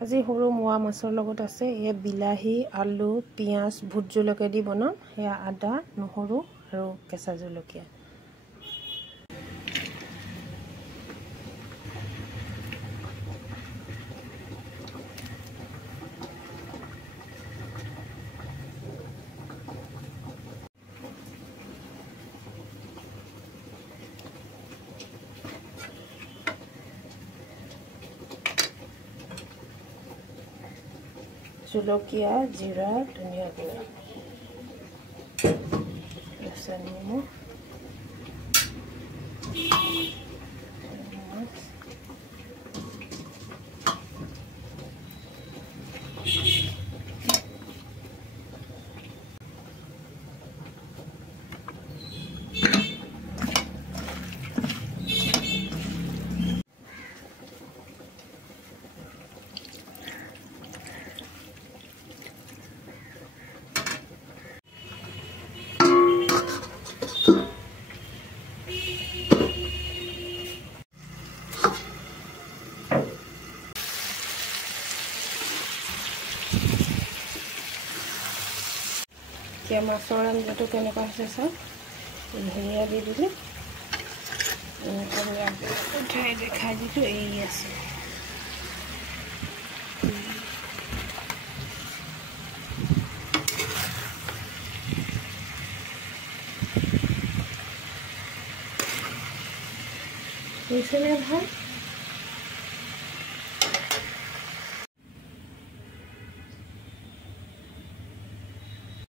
আজি সৰু মোৱা মাছৰ লগত আছে এ বিলাহী আলু পিঁয়াজ ভোট জলকীয়া দি বনাম এয়া আদা নহৰু আৰু কেঁচা জলকীয়া জলকীয়া জিৰা ধনিয়া গুড়া কেঁচা নিমখ এতিয়া মাছৰ আঞ্জাটো কেনেকুৱা হৈছে চাওক ধনিয়া দি দিলে উঠাই দেখাই দিছোঁ এই আছে বুজিছেনে ভাল